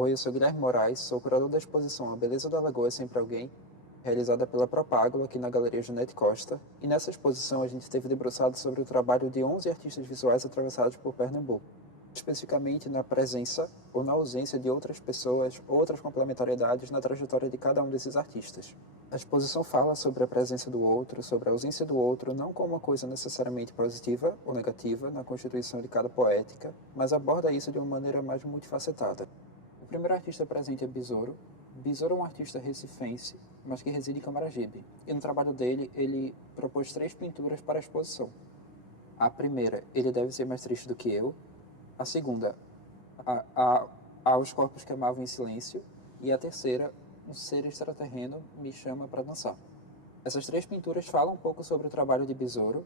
Oi, eu sou Guilherme Moraes, sou curador da exposição A Beleza da Lagoa é Sempre Alguém, realizada pela Propágulo aqui na Galeria Janete Costa, e nessa exposição a gente esteve debruçado sobre o trabalho de 11 artistas visuais atravessados por Pernambuco, especificamente na presença ou na ausência de outras pessoas, outras complementariedades na trajetória de cada um desses artistas. A exposição fala sobre a presença do outro, sobre a ausência do outro, não como uma coisa necessariamente positiva ou negativa na constituição de cada poética, mas aborda isso de uma maneira mais multifacetada. O primeiro artista presente é Besouro. Besouro é um artista recifense, mas que reside em Camaragibe. E no trabalho dele, ele propôs 3 pinturas para a exposição. A primeira, Ele Deve Ser Mais Triste do Que Eu. A segunda, Aos Corpos que Amavam em Silêncio. E a terceira, Um Ser Extraterreno Me Chama para Dançar. Essas 3 pinturas falam um pouco sobre o trabalho de Besouro,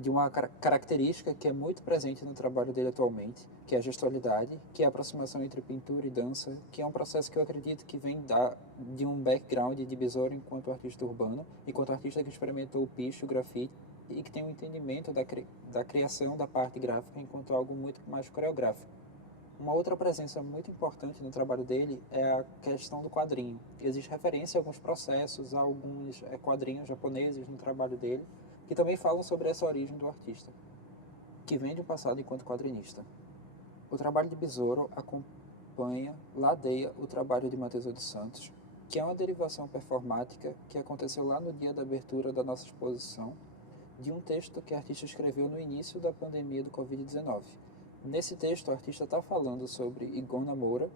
de uma característica que é muito presente no trabalho dele atualmente, que é a gestualidade, que é a aproximação entre pintura e dança, que é um processo que eu acredito que vem de um background de Besouro enquanto artista urbano, enquanto artista que experimentou o picho, o grafite, e que tem um entendimento da criação da parte gráfica enquanto algo muito mais coreográfico. Uma outra presença muito importante no trabalho dele é a questão do quadrinho. Existe referência a alguns processos, a alguns quadrinhos japoneses no trabalho dele, que também falam sobre essa origem do artista, que vem de um passado enquanto quadrinista. O trabalho de Besouro acompanha, ladeia o trabalho de Matheus dos Santos, que é uma derivação performática que aconteceu lá no dia da abertura da nossa exposição, de um texto que a artista escreveu no início da pandemia do Covid-19. Nesse texto, o artista está falando sobre Igona Moura,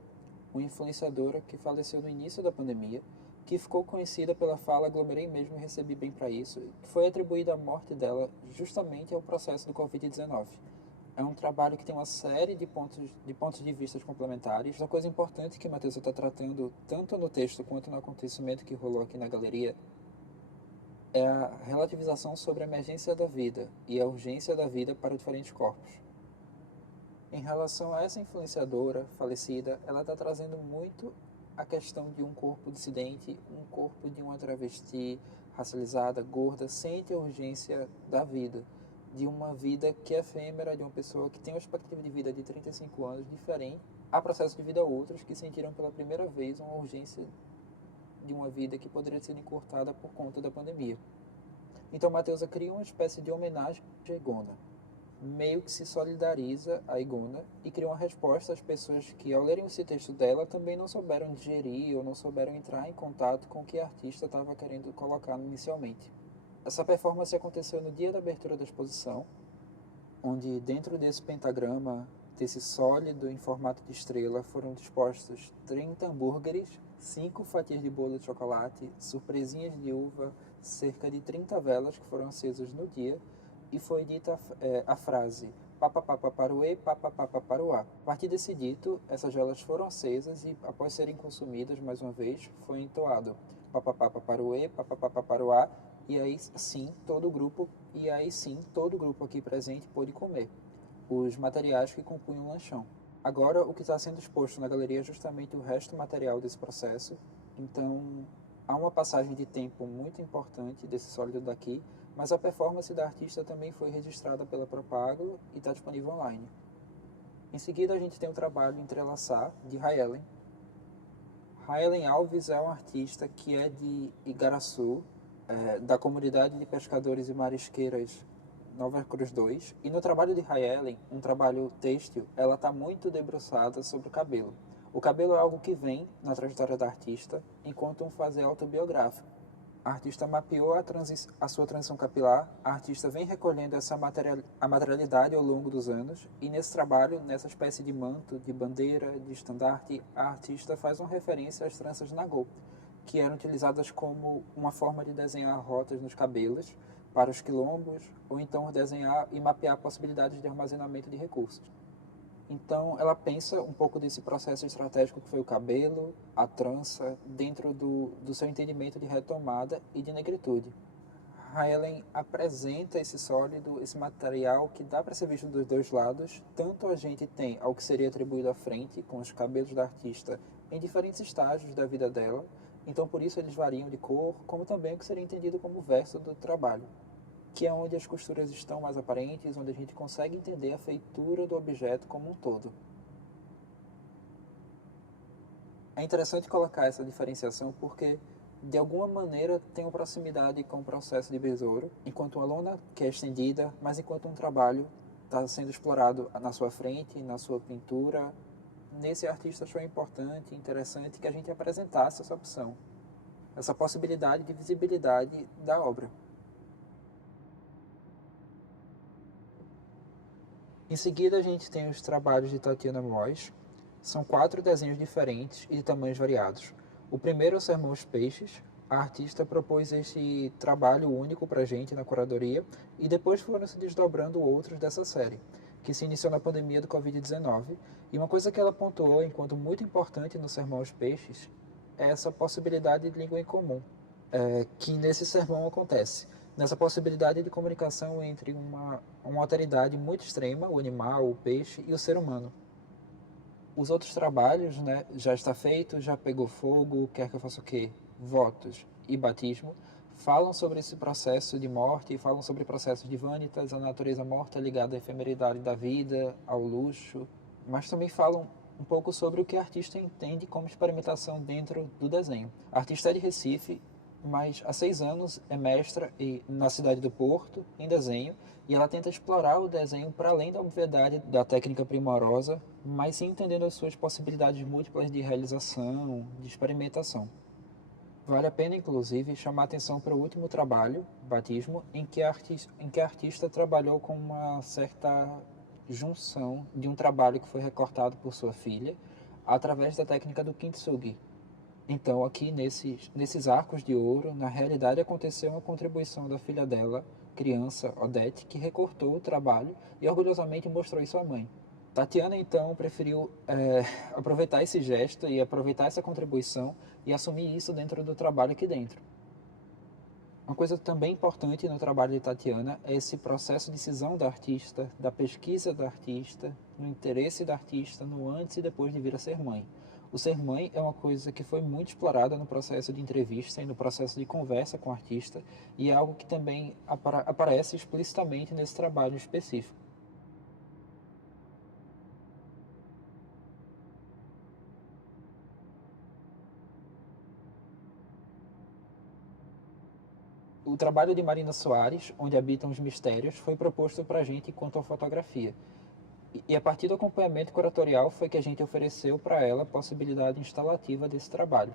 uma influenciadora que faleceu no início da pandemia, que ficou conhecida pela fala "aglomerei mesmo e recebi bem para isso", que foi atribuída a morte dela justamente ao processo do Covid-19. É um trabalho que tem uma série de pontos de vista complementares. Uma coisa importante que Matheus está tratando, tanto no texto quanto no acontecimento que rolou aqui na galeria, é a relativização sobre a emergência da vida e a urgência da vida para diferentes corpos. Em relação a essa influenciadora falecida, ela está trazendo muito a questão de um corpo dissidente, um corpo de uma travesti racializada, gorda, sente a urgência da vida, de uma vida que é efêmera, de uma pessoa que tem uma expectativa de vida de 35 anos diferente, há processo de vida a outros que sentiram pela primeira vez uma urgência de uma vida que poderia ser encurtada por conta da pandemia. Então, Matheusa cria uma espécie de homenagem a Igona, meio que se solidariza a Igona e cria uma resposta às pessoas que, ao lerem esse texto dela, também não souberam digerir ou não souberam entrar em contato com o que a artista estava querendo colocar inicialmente. Essa performance aconteceu no dia da abertura da exposição, onde dentro desse pentagrama, desse sólido em formato de estrela, foram dispostos 30 hambúrgueres, 5 fatias de bolo de chocolate, surpresinhas de uva, cerca de 30 velas que foram acesas no dia, e foi dita a frase papapapaparuê, papapapaparuá. A partir desse dito, essas velas foram acesas e, após serem consumidas mais uma vez, foi entoado papapapaparuê, papapapaparuá, e aí sim todo o grupo aqui presente pôde comer os materiais que compunham o lanchão. Agora, o que está sendo exposto na galeria é justamente o resto material desse processo. Então, há uma passagem de tempo muito importante desse sólido daqui, mas a performance da artista também foi registrada pela Propaglo e está disponível online. Em seguida, a gente tem o trabalho Entrelaçar, de Raelen. Raelen Alves é um artista que é de Igaraçu, da comunidade de pescadores e marisqueiras Nova Cruz 2. E no trabalho de Raelen, um trabalho têxtil, ela está muito debruçada sobre o cabelo. O cabelo é algo que vem na trajetória da artista enquanto um fazer autobiográfico. A artista mapeou a sua transição capilar, a artista vem recolhendo a materialidade ao longo dos anos, e nesse trabalho, nessa espécie de manto, de bandeira, de estandarte, a artista faz uma referência às tranças Nagô, que eram utilizadas como uma forma de desenhar rotas nos cabelos para os quilombos, ou então desenhar e mapear possibilidades de armazenamento de recursos. Então, ela pensa um pouco desse processo estratégico que foi o cabelo, a trança, dentro do seu entendimento de retomada e de negritude. A Ellen apresenta esse sólido, esse material que dá para ser visto dos dois lados. Tanto a gente tem ao que seria atribuído à frente, com os cabelos da artista em diferentes estágios da vida dela, então por isso eles variam de cor, como também o que seria entendido como verso do trabalho, que é onde as costuras estão mais aparentes, onde a gente consegue entender a feitura do objeto como um todo. É interessante colocar essa diferenciação porque, de alguma maneira, tem uma proximidade com o processo de besouro, enquanto uma lona que é estendida, mas enquanto um trabalho está sendo explorado na sua frente, na sua pintura. Nesse artista achou importante e interessante que a gente apresentasse essa opção, essa possibilidade de visibilidade da obra. Em seguida, a gente tem os trabalhos de Tatiana Mois. São 4 desenhos diferentes e de tamanhos variados. O primeiro é o Sermão aos Peixes. A artista propôs este trabalho único para a gente na curadoria e depois foram se desdobrando outros dessa série, que se iniciou na pandemia do Covid-19. E uma coisa que ela pontuou enquanto muito importante no Sermão aos Peixes é essa possibilidade de língua em comum, que nesse sermão acontece. Nessa possibilidade de comunicação entre uma alteridade muito extrema, o animal, o peixe e o ser humano. Os outros trabalhos, né, já está feito, já pegou fogo, quer que eu faça o quê? Votos e batismo, falam sobre esse processo de morte, falam sobre processos de vanitas, a natureza morta ligada à efemeridade da vida, ao luxo, mas também falam um pouco sobre o que a artista entende como experimentação dentro do desenho. A artista é de Recife, mas há 6 anos é mestra na cidade do Porto, em desenho, e ela tenta explorar o desenho para além da obviedade da técnica primorosa, mas sim entendendo as suas possibilidades múltiplas de realização, de experimentação. Vale a pena, inclusive, chamar atenção para o último trabalho, Batismo, em que a artista trabalhou com uma certa junção de um trabalho que foi recortado por sua filha, através da técnica do kintsugi. Então, aqui nesses arcos de ouro, na realidade aconteceu uma contribuição da filha dela, criança Odete, que recortou o trabalho e orgulhosamente mostrou isso à mãe. Tatiana, então, preferiu aproveitar esse gesto e aproveitar essa contribuição e assumir isso dentro do trabalho aqui dentro. Uma coisa também importante no trabalho de Tatiana é esse processo de cisão da artista, da pesquisa da artista, no interesse da artista, no antes e depois de vir a ser mãe. O ser mãe é uma coisa que foi muito explorada no processo de entrevista e no processo de conversa com o artista, e é algo que também aparece explicitamente nesse trabalho específico. O trabalho de Marina Soares, Onde Habitam os Mistérios, foi proposto para a gente quanto à fotografia. E a partir do acompanhamento curatorial foi que a gente ofereceu para ela a possibilidade instalativa desse trabalho.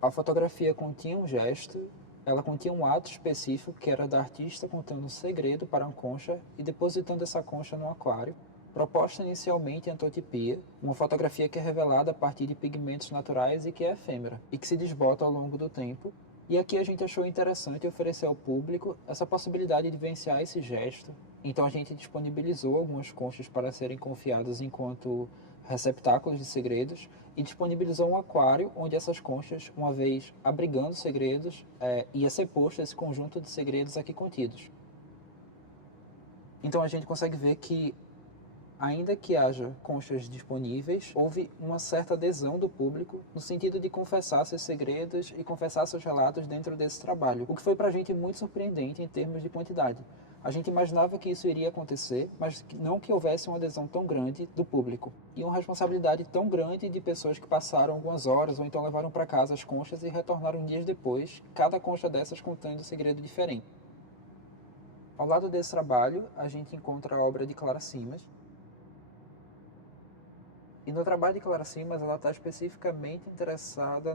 A fotografia continha um gesto, ela continha um ato específico que era da artista contando um segredo para uma concha e depositando essa concha no aquário, proposta inicialmente em antotipia, uma fotografia que é revelada a partir de pigmentos naturais e que é efêmera, e que se desbota ao longo do tempo. E aqui a gente achou interessante oferecer ao público essa possibilidade de vivenciar esse gesto. Então a gente disponibilizou algumas conchas para serem confiadas enquanto receptáculos de segredos e disponibilizou um aquário onde essas conchas, uma vez abrigando segredos, ia ser posto esse conjunto de segredos aqui contidos. Então a gente consegue ver que, ainda que haja conchas disponíveis, houve uma certa adesão do público no sentido de confessar seus segredos e confessar seus relatos dentro desse trabalho, o que foi para a gente muito surpreendente em termos de quantidade. A gente imaginava que isso iria acontecer, mas não que houvesse uma adesão tão grande do público e uma responsabilidade tão grande de pessoas que passaram algumas horas ou então levaram para casa as conchas e retornaram dias depois, cada concha dessas contando um segredo diferente. Ao lado desse trabalho, a gente encontra a obra de Clara Simas. E no trabalho de Clara Simas, ela está especificamente interessada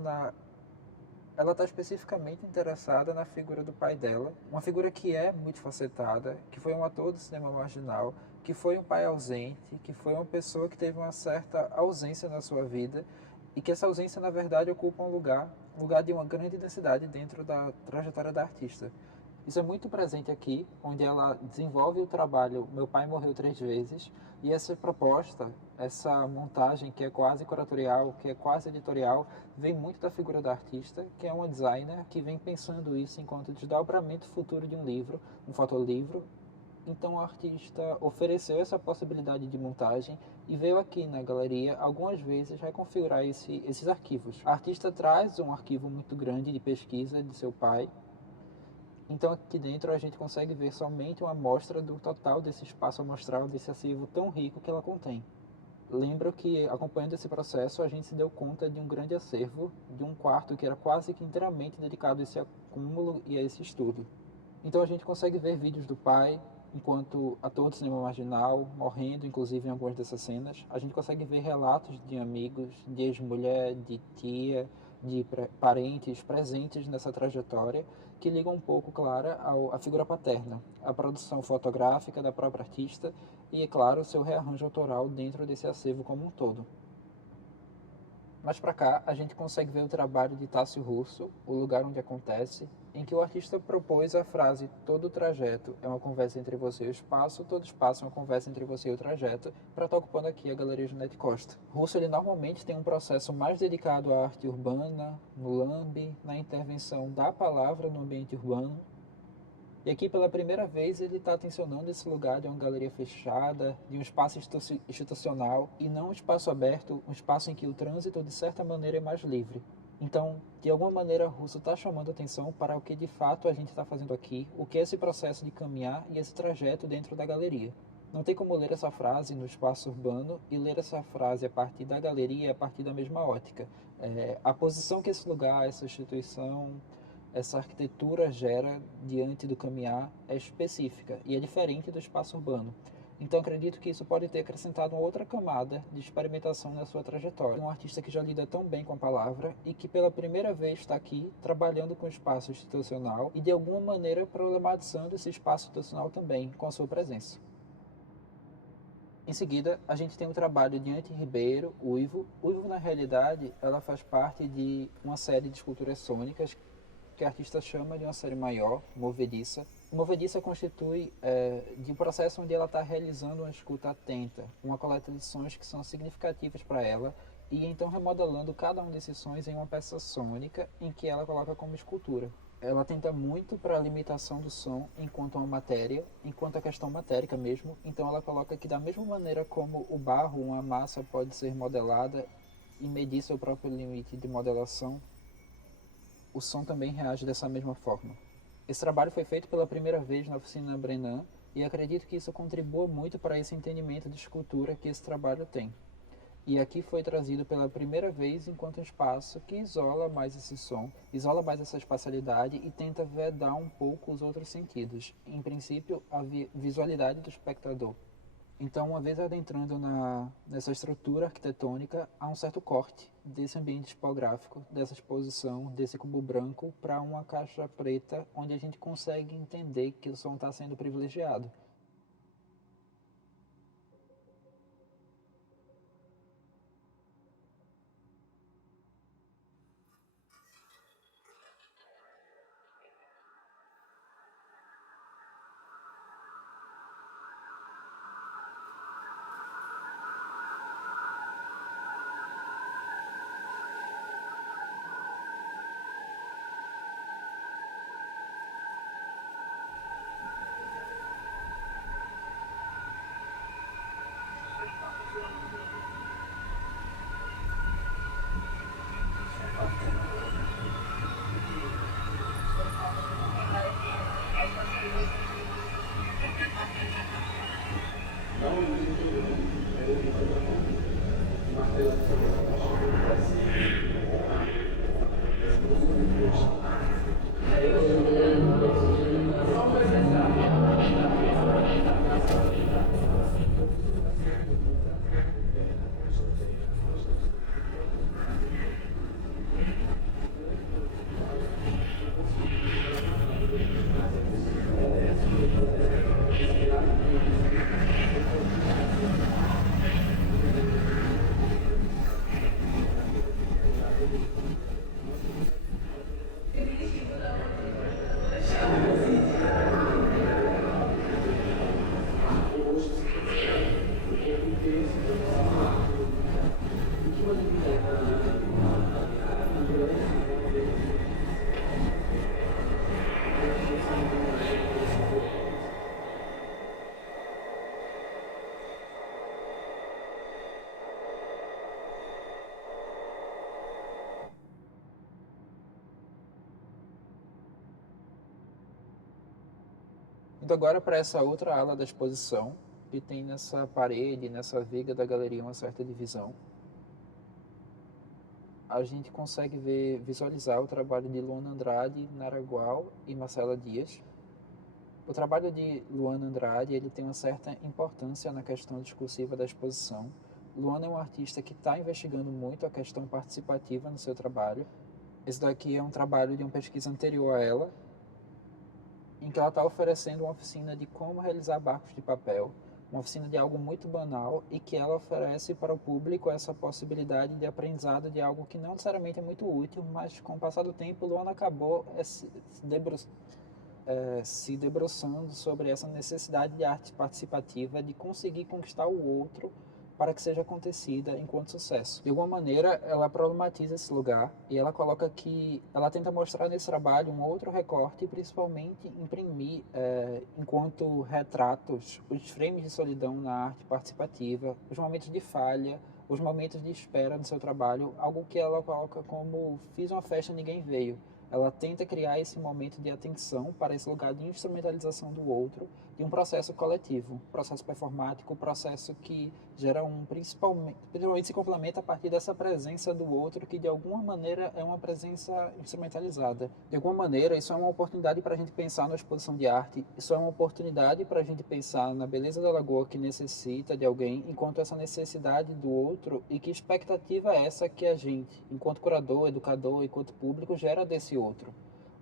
na figura do pai dela, uma figura que é multifacetada, que foi um ator do cinema marginal, que foi um pai ausente, que foi uma pessoa que teve uma certa ausência na sua vida e que essa ausência, na verdade, ocupa um lugar de uma grande densidade dentro da trajetória da artista. Isso é muito presente aqui, onde ela desenvolve o trabalho Meu Pai Morreu 3 vezes, e essa proposta, essa montagem que é quase curatorial, que é quase editorial, vem muito da figura da artista, que é uma designer que vem pensando isso enquanto desdobramento futuro de um livro, um fotolivro. Então o artista ofereceu essa possibilidade de montagem e veio aqui na galeria algumas vezes reconfigurar esses arquivos. A artista traz um arquivo muito grande de pesquisa de seu pai. Então aqui dentro a gente consegue ver somente uma amostra do total desse espaço amostral, desse acervo tão rico que ela contém. Lembro que, acompanhando esse processo, a gente se deu conta de um grande acervo, de um quarto que era quase que inteiramente dedicado a esse acúmulo e a esse estudo. Então a gente consegue ver vídeos do pai enquanto ator de cinema marginal, morrendo inclusive em algumas dessas cenas. A gente consegue ver relatos de amigos, de ex-mulher, de tia, de parentes presentes nessa trajetória que ligam um pouco, claro, à figura paterna, à produção fotográfica da própria artista e, é claro, o seu rearranjo autoral dentro desse acervo como um todo. Mais para cá, a gente consegue ver o trabalho de Tássio Russo, O Lugar Onde Acontece, em que o artista propôs a frase todo trajeto é uma conversa entre você e o espaço, todo espaço é uma conversa entre você e o trajeto, para estar ocupando aqui a Galeria Junete Costa. Russo ele normalmente tem um processo mais dedicado à arte urbana, no lambe, na intervenção da palavra no ambiente urbano, e aqui, pela primeira vez, ele está tensionando esse lugar de uma galeria fechada, de um espaço institucional e não um espaço aberto, um espaço em que o trânsito, de certa maneira, é mais livre. Então, de alguma maneira, Russo está chamando atenção para o que de fato a gente está fazendo aqui, o que é esse processo de caminhar e esse trajeto dentro da galeria. Não tem como ler essa frase no espaço urbano e ler essa frase a partir da galeria, a partir da mesma ótica. A posição que esse lugar, essa instituição, essa arquitetura gera diante do caminhar é específica e é diferente do espaço urbano. Então acredito que isso pode ter acrescentado uma outra camada de experimentação na sua trajetória. Um artista que já lida tão bem com a palavra e que pela primeira vez está aqui trabalhando com o espaço institucional e de alguma maneira problematizando esse espaço institucional também com a sua presença. Em seguida, a gente tem o trabalho de Ante Ribeiro, Uivo. Uivo, na realidade, ela faz parte de uma série de esculturas sônicas que a artista chama de uma série maior, movediça. Movediça constitui de um processo onde ela está realizando uma escuta atenta, uma coleta de sons que são significativos para ela, e então remodelando cada um desses sons em uma peça sônica em que ela coloca como escultura. Ela tenta muito para a limitação do som enquanto uma matéria, enquanto a questão matérica mesmo, então ela coloca que da mesma maneira como o barro, uma massa pode ser modelada e medir seu próprio limite de modelação, o som também reage dessa mesma forma. Esse trabalho foi feito pela primeira vez na oficina Brenan e acredito que isso contribua muito para esse entendimento de escultura que esse trabalho tem. E aqui foi trazido pela primeira vez enquanto um espaço que isola mais esse som, isola mais essa espacialidade e tenta vedar um pouco os outros sentidos. Em princípio, a visualidade do espectador. Então, uma vez adentrando nessa estrutura arquitetônica, há um certo corte desse ambiente tipográfico, dessa exposição, desse cubo branco, para uma caixa preta, onde a gente consegue entender que o som está sendo privilegiado. Indo agora para essa outra ala da exposição, que tem nessa parede, nessa viga da galeria, uma certa divisão, a gente consegue visualizar o trabalho de Luana Andrade, Nara Gual e Marcela Dias. O trabalho de Luana Andrade ele tem uma certa importância na questão discursiva da exposição. Luana é uma artista que está investigando muito a questão participativa no seu trabalho. Esse daqui é um trabalho de uma pesquisa anterior a ela, em que ela está oferecendo uma oficina de como realizar barcos de papel, uma oficina de algo muito banal e que ela oferece para o público essa possibilidade de aprendizado de algo que não necessariamente é muito útil, mas com o passar do tempo, Luana acabou se debruçando sobre essa necessidade de arte participativa, de conseguir conquistar o outro para que seja acontecida enquanto sucesso. De alguma maneira, ela problematiza esse lugar e ela coloca que ela tenta mostrar nesse trabalho um outro recorte e principalmente imprimir, enquanto retratos, os frames de solidão na arte participativa, os momentos de falha, os momentos de espera no seu trabalho, algo que ela coloca como fiz uma festa e ninguém veio. Ela tenta criar esse momento de atenção para esse lugar de instrumentalização do outro, de um processo coletivo, um processo performático, um processo que gera principalmente se complementa a partir dessa presença do outro, que de alguma maneira é uma presença instrumentalizada. De alguma maneira, isso é uma oportunidade para a gente pensar na exposição de arte, isso é uma oportunidade para a gente pensar na beleza da lagoa que necessita de alguém, enquanto essa necessidade do outro, e que expectativa é essa que a gente, enquanto curador, educador, enquanto público, gera desse outro.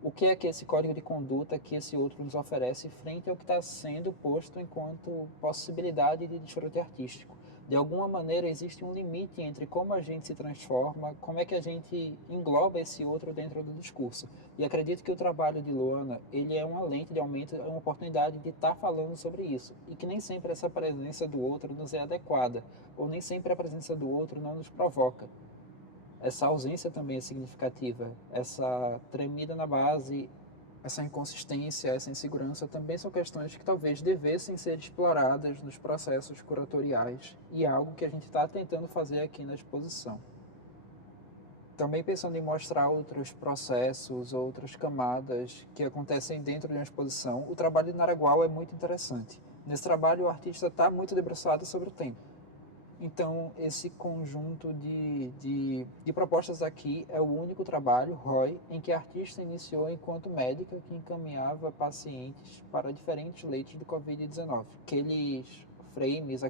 O que é que esse código de conduta que esse outro nos oferece frente ao que está sendo posto enquanto possibilidade de desfrute artístico? De alguma maneira existe um limite entre como a gente se transforma, como é que a gente engloba esse outro dentro do discurso. E acredito que o trabalho de Luana, ele é uma lente de aumento, é uma oportunidade de estar falando sobre isso. E que nem sempre essa presença do outro nos é adequada, ou nem sempre a presença do outro não nos provoca. Essa ausência também é significativa, essa tremida na base, essa inconsistência, essa insegurança também são questões que talvez devessem ser exploradas nos processos curatoriais e é algo que a gente está tentando fazer aqui na exposição. Também pensando em mostrar outros processos, outras camadas que acontecem dentro de uma exposição, o trabalho de Naragual é muito interessante. Nesse trabalho, o artista está muito debruçado sobre o tempo. Então, esse conjunto de propostas aqui é o único trabalho, ROI, em que a artista iniciou enquanto médica que encaminhava pacientes para diferentes leitos do Covid-19. Aqueles frames,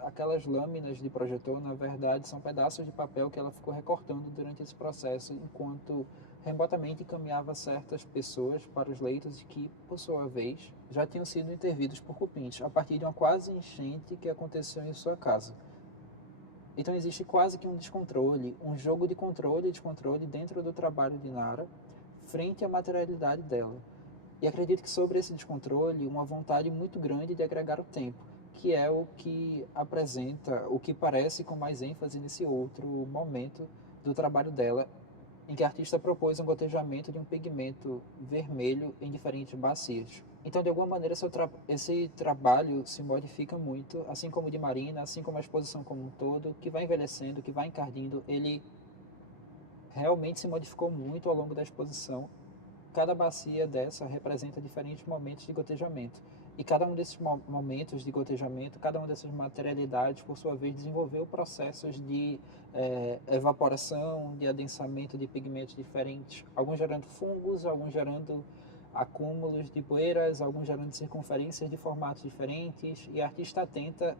aquelas lâminas de projetor, na verdade, são pedaços de papel que ela ficou recortando durante esse processo, enquanto remotamente encaminhava certas pessoas para os leitos que, por sua vez, já tinham sido intervidos por cupins, a partir de uma quase enchente que aconteceu em sua casa. Então existe quase que um descontrole, um jogo de controle e descontrole dentro do trabalho de Nara, frente à materialidade dela. E acredito que sobre esse descontrole, uma vontade muito grande de agregar o tempo, que é o que apresenta, o que parece com mais ênfase nesse outro momento do trabalho dela, em que a artista propôs um gotejamento de um pigmento vermelho em diferentes bacias. Então, de alguma maneira, esse trabalho se modifica muito, assim como o de Marina, assim como a exposição como um todo, que vai envelhecendo, que vai encardindo, ele realmente se modificou muito ao longo da exposição. Cada bacia dessa representa diferentes momentos de gotejamento. E cada um desses momentos de gotejamento, cada uma dessas materialidades, por sua vez, desenvolveu processos de evaporação, de adensamento de pigmentos diferentes, alguns gerando fungos, alguns gerando acúmulos de poeiras, alguns gerando circunferências de formatos diferentes, e a artista tenta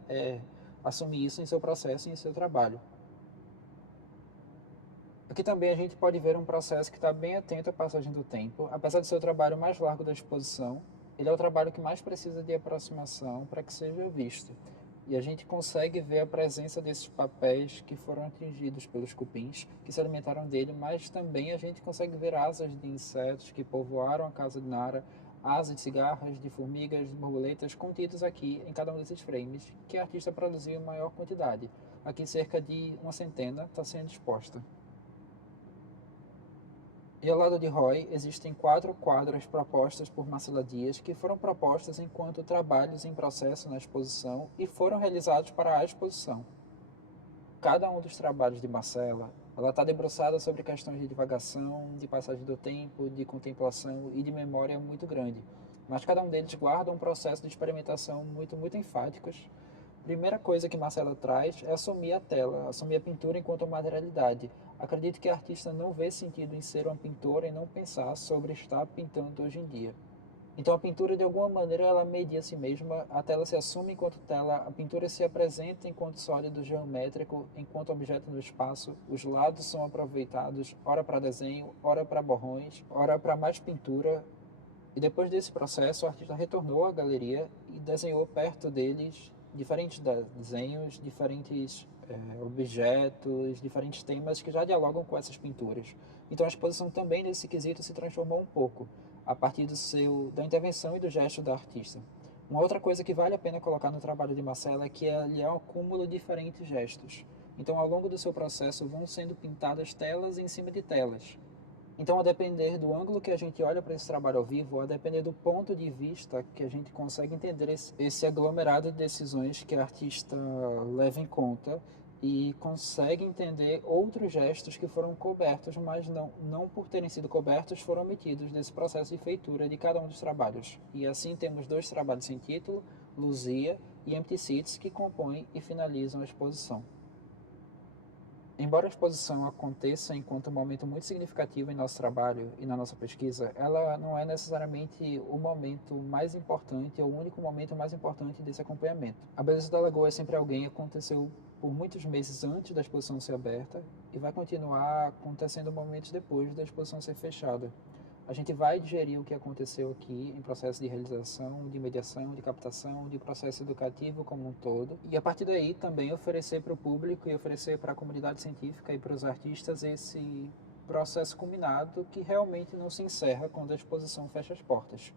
assumir isso em seu processo e em seu trabalho. Aqui também a gente pode ver um processo que está bem atento à passagem do tempo. Apesar de ser o trabalho mais largo da exposição, ele é o trabalho que mais precisa de aproximação para que seja visto. E a gente consegue ver a presença desses papéis que foram atingidos pelos cupins, que se alimentaram dele, mas também a gente consegue ver asas de insetos que povoaram a casa de Nara, asas de cigarras, de formigas, de borboletas contidos aqui em cada um desses frames, que a artista produziu em maior quantidade. Aqui cerca de uma centena está sendo exposta. E ao lado de Roy, existem 4 quadras propostas por Marcela Dias, que foram propostas enquanto trabalhos em processo na exposição e foram realizados para a exposição. Cada um dos trabalhos de Marcela, ela está debruçada sobre questões de divagação, de passagem do tempo, de contemplação e de memória muito grande. mas cada um deles guarda um processo de experimentação muito enfáticos. Primeira coisa que Marcela traz é assumir a tela, assumir a pintura enquanto materialidade. Acredito que a artista não vê sentido em ser uma pintora e não pensar sobre estar pintando hoje em dia. Então a pintura de alguma maneira ela media a si mesma, a tela se assume enquanto tela, a pintura se apresenta enquanto sólido geométrico, enquanto objeto no espaço, os lados são aproveitados, ora para desenho, ora para borrões, ora para mais pintura. E depois desse processo, o artista retornou à galeria e desenhou perto deles diferentes desenhos, diferentes objetos, diferentes temas que já dialogam com essas pinturas. Então a exposição também nesse quesito se transformou um pouco a partir da intervenção e do gesto da artista. Uma outra coisa que vale a pena colocar no trabalho de Marcela é que ele é um acúmulo de diferentes gestos. Então, ao longo do seu processo, vão sendo pintadas telas em cima de telas. Então, a depender do ângulo que a gente olha para esse trabalho ao vivo, a depender do ponto de vista que a gente consegue entender esse aglomerado de decisões que a artista leva em conta e consegue entender outros gestos que foram cobertos, mas não por terem sido cobertos, foram omitidos desse processo de feitura de cada um dos trabalhos. E assim temos dois trabalhos sem título, Luzia e Empty Seats, que compõem e finalizam a exposição. Embora a exposição aconteça enquanto um momento muito significativo em nosso trabalho e na nossa pesquisa, ela não é necessariamente o momento mais importante ou o único momento mais importante desse acompanhamento. A Beleza da Lagoa é sempre alguém aconteceu por muitos meses antes da exposição ser aberta e vai continuar acontecendo momentos depois da exposição ser fechada. A gente vai digerir o que aconteceu aqui em processo de realização, de mediação, de captação, de processo educativo como um todo. E a partir daí também oferecer para o público e oferecer para a comunidade científica e para os artistas esse processo combinado que realmente não se encerra quando a exposição fecha as portas.